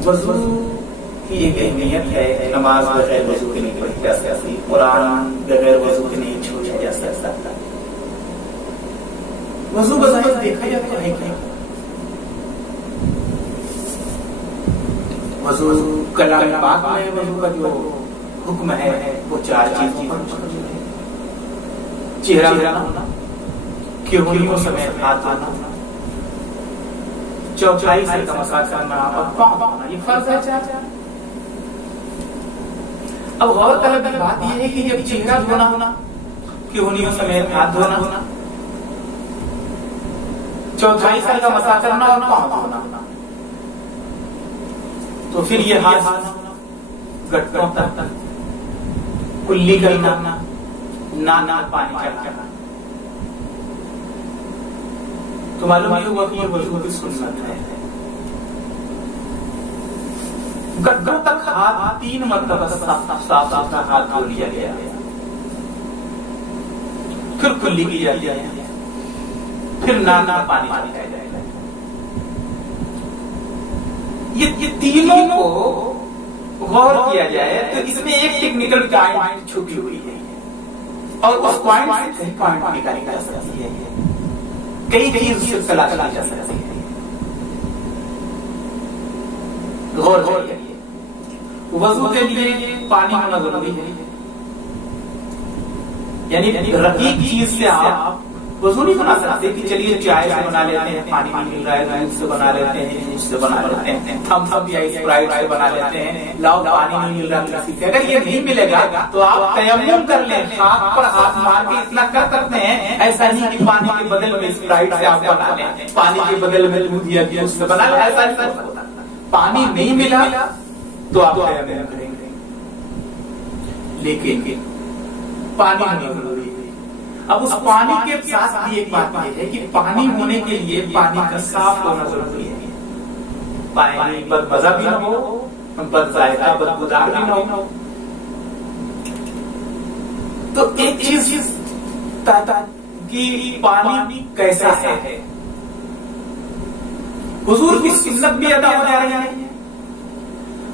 वजू की एक अहमियत है। नमाज बगैर वजू के नहीं पढ़ी जा सकती, कुरान बगैर वजू के नहीं छोड़ा जा सकता। वजू बजाय देखा जाए तो है क्या? वजू कलाम पाक में वजू का जो हुक्म है वो 4 चीजों पर मुश्तमिल है। चेहरा धोना, केहूलियों समेत हाथ धोना, चौथाई से का मसाज करना और पाँव धोना, ये फर्ज है 4। अब गौर तलब की बात यह है कि जब चेहरा धोना, केहूलियों समेत हाथ धोना, चौथाई से का मसाज करना और पाँव धोना, तो फिर ये हाथ गट्टों तक कुल्ली करना, नाना पानी चढ़ाना, तो मालूम ही हुआ कि ये वजू की सुन्नत है। गट्टों तक हाथ 3 मरतबा साफ सुथरा हाथ धो लिया गया, फिर कुल्ली की जाती है, फिर नाना पानी चढ़ाया जाएगा। ये तीनों को गौर किया जाए तो इसमें एक टेक्निकल पॉइंट छुपी हुई है और उस पॉइंट से कई पॉइंट निकाली जा सकती है, कई उससे तलाश की जा सकती है। गौर करिए, वजू के लिए पानी होना जरूरी है। यानी रकीक चीज से आप वजू नहीं बना सकते कि चलिए चाय से बना लेते हैं, पानी नहीं मिल रहा है दूध से बना लेते हैं, जूस से बना लेते हैं, थम्स अप या स्प्राइट से बना लेते हैं, लाओ पानी नहीं मिल रहा किसी से। अगर ये नहीं मिलेगा तो आप तयम्मुम कर लें, हाथ पर हाथ मार के इतना कर सकते हैं। ऐसा नहीं कि पानी के बदल में स्प्राइट से आप बना लें, पानी के बदल में दूध या जूस से बना लें, ऐसा नहीं होता। पानी नहीं मिला तो आप तयम्मुम करेंगे, लेकिन पानी होना जरूरी है। अब उस पानी के साथ भी एक बात यह है कि पानी होने के लिए पानी का साफ होना जरूरी है। पानी बदमजा भी न हो, बदजायका बदबूदार भी न हो। तो एक चीज कि पानी कैसा है, हुजूर की सुन्नत भी अदा हो जा रही है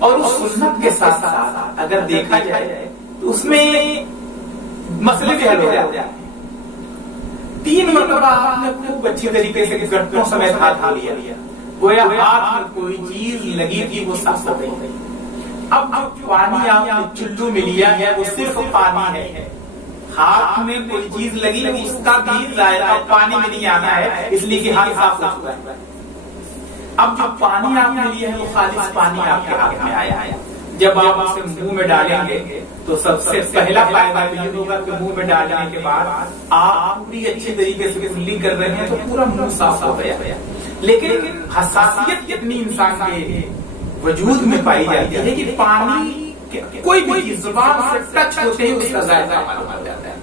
और उस सुन्नत के साथ साथ अगर देखा जाए तो उसमें मसले भी हल हो जाते हैं। 3 मरतबा आपने खूब अच्छी तरीके से गट्टों समेत हाथ धो लिया, गोया हाथ में कोई चीज लगी थी वो साफ हो गई। अब जो पानी आपने चुल्लू में लिया है वो सिर्फ पानी है, हाथ में कोई चीज लगी उसका भी जायका पानी में नहीं आना है, इसलिए कि हाथ साफ हो चुका है। अब जो पानी आपने लिया है वो खालिस पानी आपके हाथ में आया है। जब आप उसे मुंह में डालेंगे तो सबसे पहला फायदा ये होगा कि मुंह में डालने के बाद आप पूरी अच्छी तरीके से कुल्ली कर रहे हैं तो पूरा मुंह साफ हो गया। लेकिन हसासियत कितनी इंसान के वजूद में पाई जाती है कि पानी कोई भी चीज जुबान से टच होते ही उसका जायका मालूम हो जाता है।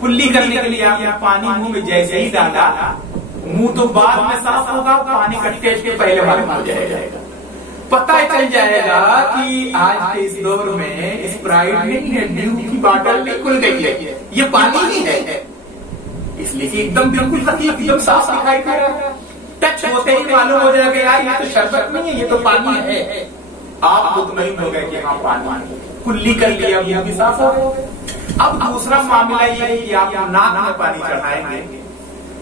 कुल्ली करने के लिए आपने पानी मुंह में जैसे ही डाला, मुंह तो बाद में साफ होगा, पानी का टेस्ट पहले मालूम हो जाएगा। पता चल जाएगा कि आज के इस दौर में स्प्राइट नहीं है, ड्यू की बॉटल नहीं खुल गई है, ये पानी ही है, इसलिए कि एकदम बिल्कुल एकदम साफ दिखाई दे रहा है। टच होते ही मालूम हो जाएगा यार ये तो शरबत नहीं है, ये तो पानी है। आप मुतमईन हो गए कि हाँ पानी, कुल्ली कर लिया, मुंह भी साफ हो गया। अब दूसरा मामला ये है कि आप नाक में पानी चढ़ाएंगे,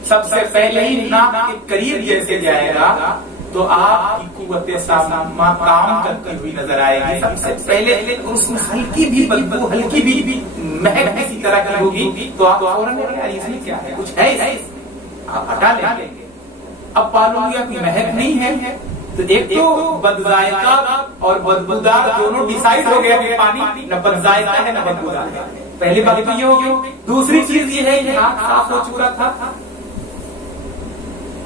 सबसे पहले ही नाक के करीब जैसे जाएगा तो आपकी कुव्वते सामा काम करती हुई नजर आएगी। सबसे पहले उसमें हल्की भी बदबू, हल्की भी महक किसी तरह की होगी तो आप फौरन इसमें क्या है, कुछ है आप हटा लेंगे। अब मालूम हुआ कि महक नहीं है तो एक तो बदजायका और बदबूदार दोनों डिसाइड हो गया कि पानी न बदजायका है न बदबूदार है। पहली बात तो ये होगी। दूसरी चीज ये है कि हाथ साफ हो चुका था,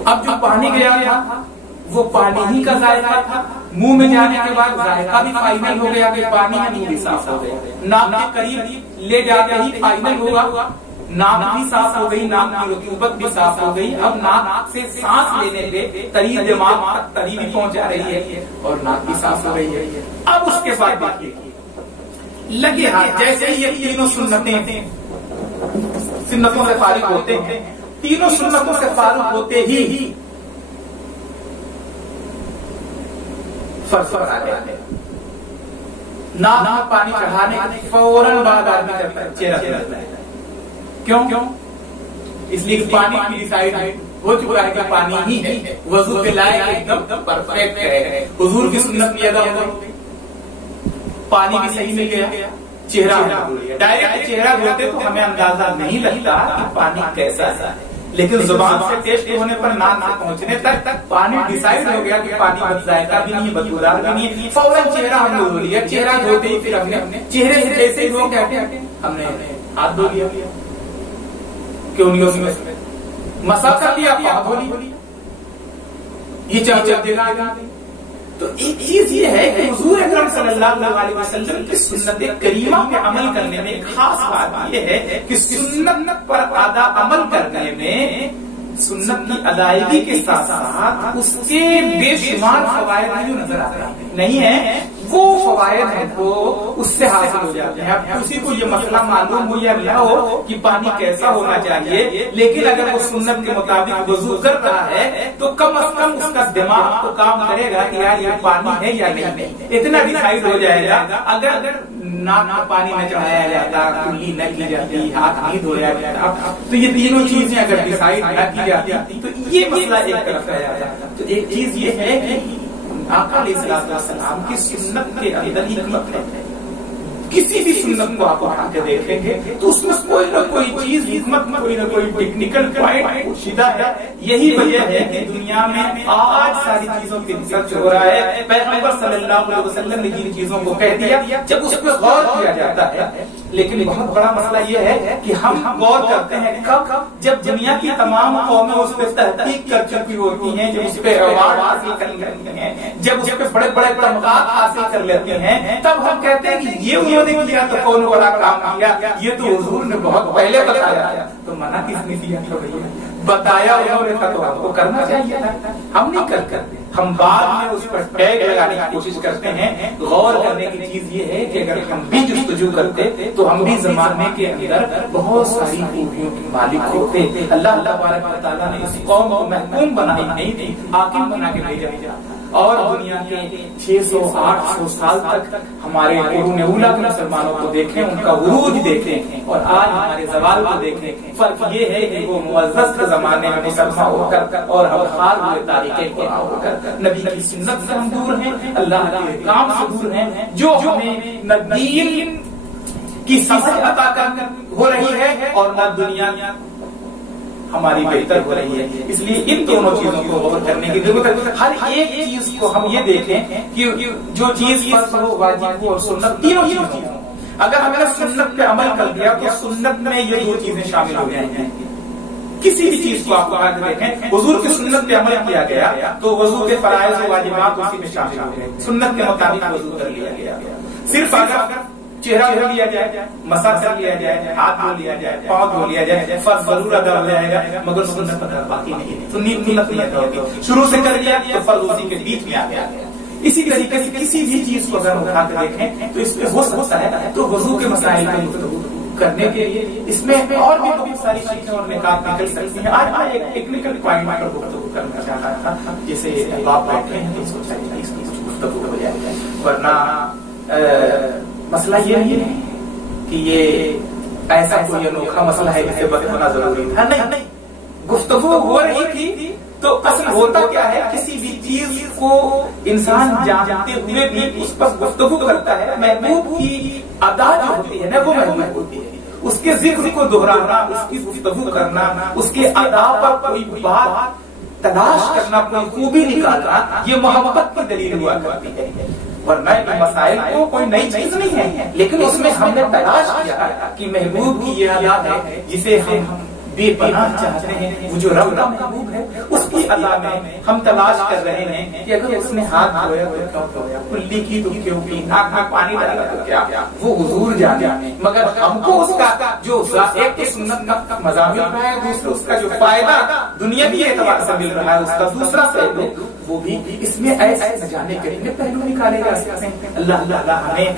अब जो पानी गया था वो पानी ही का जायका था। मुंह में जाने के बाद जायका भी फाइनल हो गया कि पानी है, मुंह भी साफ हो गया। नाक के करीब ले जाते ही फाइनल होगा, नाक भी साफ हो गई, नाक की रतूबत भी साफ हो गई। अब नाक से सांस लेने पे तरीब दिमाग तक तरीब पहुंचा रही है और नाक भी साफ हो गई है। अब उसके बाद देखिए लगे हाथ, जैसे ये तीनों सुन्नतों से फारिग होते हैं, तीनों सुन्नतों से फारिग होते ही फर्ज पर आ गया। नाक में पानी चढ़ाने के फौरन बाद आदमी करता है चेहरा धुलता है। क्यों? इसलिए पानी प्यूरिफाइड हो चुका है कि पानी ही है, वजू के लायक एकदम परफेक्ट है। हुजूर की सुन्नत भी अदा हो गई, पानी भी सही मिल गया, चेहरा डायरेक्ट चेहरा धोते तो हमें अंदाजा नहीं लगता कि पानी कैसा है, लेकिन जुबान से टेस्ट होने पर नाक से पहुंचने तक पानी डिसाइड हो गया कि पानी जायका भी नहीं, बदबूदार भी नहीं है। फौरन चेहरा हमने धो लिया, चेहरा धोते ही फिर हमने चेहरे से ऐसे ही धो कहते हमने हाथ धो लिया, क्यों नहीं उसमें मसा कर लिया, हाथ धो लिया, ये देगा। तो एक चीज ये है कि हुजूर अकरम सल्लल्लाहु अलैहि वसल्लम की सुन्नत करीमा पे अमल करने में खास बात ये है कि सुन्नत पर अमल करने में सुन्नत की अदायगी के साथ साथ उसके बेशुमार फवायद नजर आते हैं, नहीं है वो फवायद हमको उससे हासिल हो जाते हैं। अब किसी को ये मसला मालूम हो या ना हो कि पानी कैसा होना चाहिए, लेकिन अगर वो सुन्नत के मुताबिक वजू कर रहा है तो कम से कम उसका दिमाग तो काम करेगा कि यार ये पानी है या नहीं, इतना डिसाइड हो जाएगा। अगर नाक में पानी न चढ़ाया जाता, कुल्ली न की जाती, हाथ नहीं धोया जाता, तो ये तीनों चीजें अगर डिसाइड न की जाती तो ये मसला एक तरफ रह जाता। तो एक चीज ये है कि आका अलैहिस्सलाम की सुन्नत के अंदर हिकमत है। किसी भी सुन्नत को आप उठा के देखेंगे तो उसमें कोई ना कोई चीज हिकमत में, कोई ना कोई टेक्निकल पॉइंट पोशीदा है। यही वजह है कि दुनिया में आज सारी चीजों की रिसर्च हो रहा है। पैगंबर सल्लल्लाहु अलैहि वसल्लम ने जिन चीजों को कह दिया, जब उस पर गौर किया जाता है, लेकिन बहुत बड़ा मसला यह है कि हम गौर करते हैं कब? जब दुनिया की तमाम कौमें उस पर तहकीक कर चुकी होती हैं, जब उस पर अवार्ड हासिल कर लेती हैं, जब उस पर बड़े बड़े तमगात हासिल कर लेती हैं, तब हम कहते हैं कि ये उन्होंने किया तो कौन बड़ा काम किया, ये तो हुजूर ने बहुत पहले बताया। तो मना किसने किया था भैया? बताया उन्होंने था तो हमको करना चाहिए था, हम नहीं करते। हम बाद में उस पर टैग लगाने की कोशिश करते हैं। गौर करने की चीज ये है कि अगर हम भी जुस्तजू करते तो हम भी जमाने के अंदर बहुत सारी खूबियों के मालिक होते। अल्लाह तबारक व तआला ने इस कौम को महकूम बनाई नहीं थी, हाकिम बना के भेजा, और दुनिया के 600-800 साल तक हमारे कुरून उला के मुसलमानों को देखें, उनका उरूज देखें, और आज हमारे जवाल को देखें। फर्क ये है कि वो मुअज़्ज़ज़ के जमाने में मुसलमान होकर और हम हाल हुए तारीखे को होकर नबी की सुन्नत से हम दूर हैं, अल्लाह के काम से दूर हैं, जो हमें न दीन की समझ अता कर हो रही है और न दुनिया हमारी बेहतर हो रही है। इसलिए इन दोनों चीजों को गौर करने की जरूरत है। हर एक चीज को हम ये देखें कि जो चीज फर्ज हो, वाजिब हो और सुन्नत, तीनों चीजें हो। अगर हमने सुन्नत पे अमल कर दिया तो सुन्नत में ये दो चीजें शामिल हो जाएंगी। किसी भी चीज को आप आगे देखें, हुजूर की सुन्नत पे अमल किया गया तो वजू के फराइज और वाजिबात उसी में शामिल हो गए, सुन्नत के मुताबिक वजू कर लिया गया। सिर्फ अगर चेहरा धो लिया जाए, मसा कर लिया जाए, हाथ धो लिया जाए, पाँव धो लिया जाए, फर्ज जरूर अदा हो जाएगा, मगर सुन्नत बाकी नहीं है। सुन्नत नहीं अदा होगी। शुरू से कर लिया तो फर्ज उसी के बीच में आ गया। इसी तरीके से किसी भी चीज को अगर उठा कर देखें तो इसमें हो सकता है तो वजू के मसाइल करने के लिए इसमें और भी बहुत सारी चीजें और निकाल निकल सकती हैं। आज एक टेक्निकल पॉइंट पर गुफ्तगू करना चाह रहा था, जैसे आप बैठे हैं तो इसको चाहिए इसकी गुफ्तगू हो जाए, वरना मसला ये है कि ये ऐसा कोई अनोखा मसला है जिसे बताना जरूरी था। नहीं, गुफ्तगू हो रही थी तो असल होता क्या है, किसी भी चीज को इंसान जानते हुए भी उस पर गुफ्तगू करता है। महबूब की अदा जो होती है ना, वो महबूब होती है। उसके जिक्र को दोहराना, उसकी गुफ्तगू करना, उसके अदा पर कोई बात तलाश करना, कोई खूबी निकालना, ये मोहब्बत की दलील हुआ करती है। वरना ये मसाइल को कोई नई चीज नहीं है, लेकिन उसमें हमने तलाश किया कि महबूब की ये अदा है जिसे हम बेपनाह चाहते हैं। वो जो रब का महबूब है उसकी अदा में हम तलाश कर रहे हैं कि अगर उसने हाथ धोया तो क्यों धोया, कुल्ली की तो क्यों की, नाक में पानी डाला तो क्या, वो हुजूर जाने। मगर हमको उसका जो एक तो सुन्नत का मजा मिल रहा है, दूसरा उसका जो फायदा दुनियावी एतबार से मिल रहा है, उसका दूसरा से वो भी इसमें ऐसे न जाने कितने पहलू निकाले जा सकते हैं। अल्लाह ताला हमें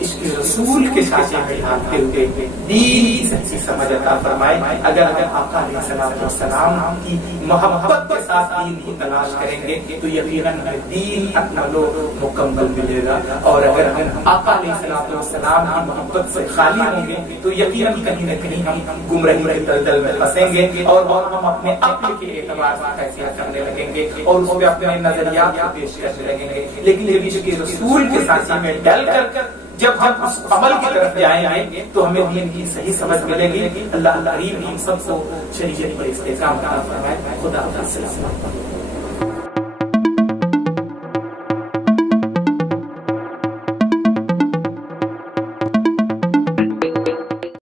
इसके रसूल के साथ मिलाते हुए दीन की सच्ची समझ अता फरमाए। अगर हम आका अलैहिस्सलाम की मोहब्बत के साथ दीन को तलाश करेंगे तो यकीनन हमें दीन अकमलो मुकम्मल मिलेगा, और अगर हम आका अलैहिस्सलाम की मोहब्बत से खाली होंगे तो यकीनन कहीं न कहीं हम गुमराही के दलदल में फंसेंगे और हम अपने अक्ल के एतबार से फैसला करने लगेंगे और उसमें अपने नजरियात को पेश करने लगेंगे। लेकिन ये रसूल के साथ में डल कर जब हम उस अमल की तरफ जाएंगे तो हमें दीन की सही समझ मिलेगी। अल्लाह करीम हम सबको शरीयत पर इस्तेकाम अता फरमाए। खुदा हाफिज़।